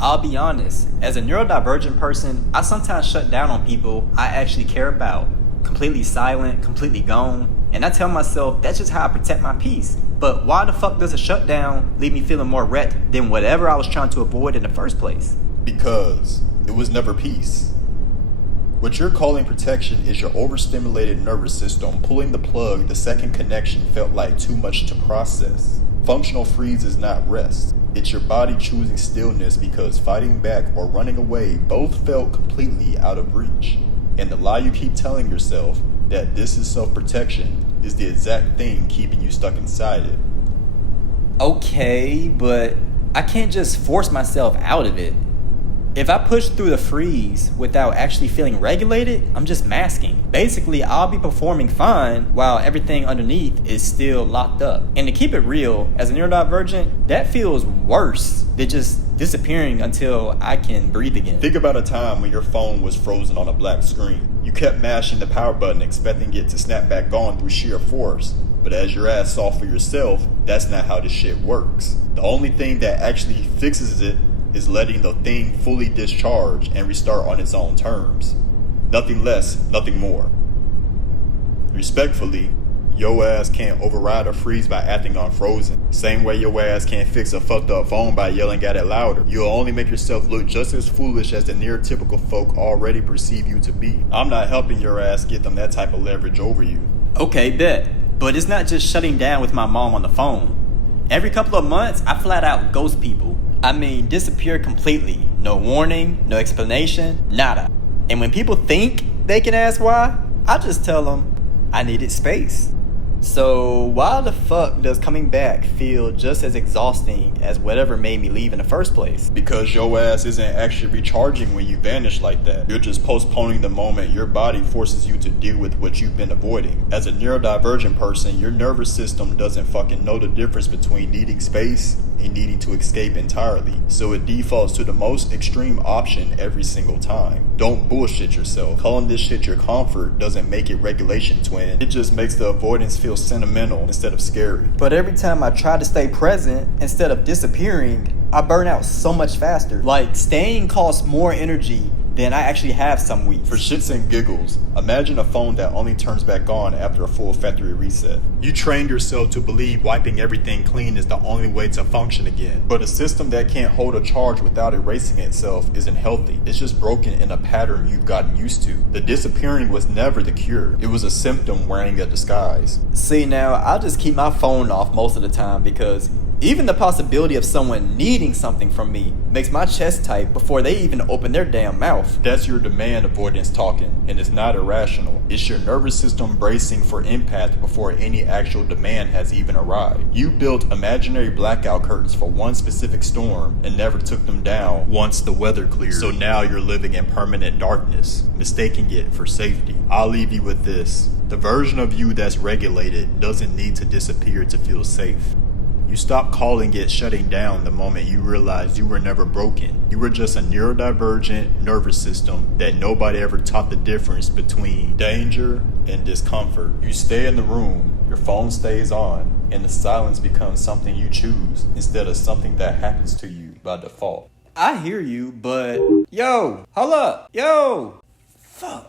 I'll be honest, as a neurodivergent person, I sometimes shut down on people I actually care about. Completely silent, completely gone. And I tell myself that's just how I protect my peace. But why the fuck does a shutdown leave me feeling more wrecked than whatever I was trying to avoid in the first place? Because it was never peace. What you're calling protection is your overstimulated nervous system pulling the plug the second connection felt like too much to process. Functional freeze is not rest. It's your body choosing stillness because fighting back or running away both felt completely out of reach. And the lie you keep telling yourself, that this is self-protection, is the exact thing keeping you stuck inside it. Okay, but I can't just force myself out of it. If I push through the freeze without actually feeling regulated, I'm just masking. Basically, I'll be performing fine while everything underneath is still locked up. And to keep it real, as a neurodivergent, that feels worse than just disappearing until I can breathe again. Think about a time when your phone was frozen on a black screen. You kept mashing the power button expecting it to snap back on through sheer force. But as your ass saw for yourself, that's not how this shit works. The only thing that actually fixes it is letting the thing fully discharge and restart on its own terms. Nothing less, nothing more. Respectfully, your ass can't override a freeze by acting unfrozen. Same way your ass can't fix a fucked up phone by yelling at it louder. You'll only make yourself look just as foolish as the near-typical folk already perceive you to be. I'm not helping your ass get them that type of leverage over you. Okay, bet. But it's not just shutting down with my mom on the phone. Every couple of months, I flat out ghost people. I mean, disappear completely. No warning, no explanation, nada. And when people think they can ask why, I just tell them I needed space. So why the fuck does coming back feel just as exhausting as whatever made me leave in the first place? Because your ass isn't actually recharging when you vanish like that. You're just postponing the moment your body forces you to deal with what you've been avoiding. As a neurodivergent person, your nervous system doesn't fucking know the difference between needing space and needing to escape entirely. So it defaults to the most extreme option every single time. Don't bullshit yourself. Calling this shit your comfort doesn't make it regulation, twin. It just makes the avoidance feel sentimental instead of scary. But every time I try to stay present instead of disappearing, I burn out so much faster. Like, staying costs more energy than I actually have some weeks. For shits and giggles, imagine a phone that only turns back on after a full factory reset. You trained yourself to believe wiping everything clean is the only way to function again. But a system that can't hold a charge without erasing itself isn't healthy. It's just broken in a pattern you've gotten used to. The disappearing was never the cure. It was a symptom wearing a disguise. See, now, I'll just keep my phone off most of the time because even the possibility of someone needing something from me makes my chest tight before they even open their damn mouth. That's your demand avoidance talking, and it's not irrational. It's your nervous system bracing for impact before any actual demand has even arrived. You built imaginary blackout curtains for one specific storm and never took them down once the weather cleared. So now you're living in permanent darkness, mistaking it for safety. I'll leave you with this. The version of you that's regulated doesn't need to disappear to feel safe. You stopped calling it shutting down the moment you realized you were never broken. You were just a neurodivergent nervous system that nobody ever taught the difference between danger and discomfort. You stay in the room, your phone stays on, and the silence becomes something you choose instead of something that happens to you by default. I hear you, but yo, hold up, yo, fuck.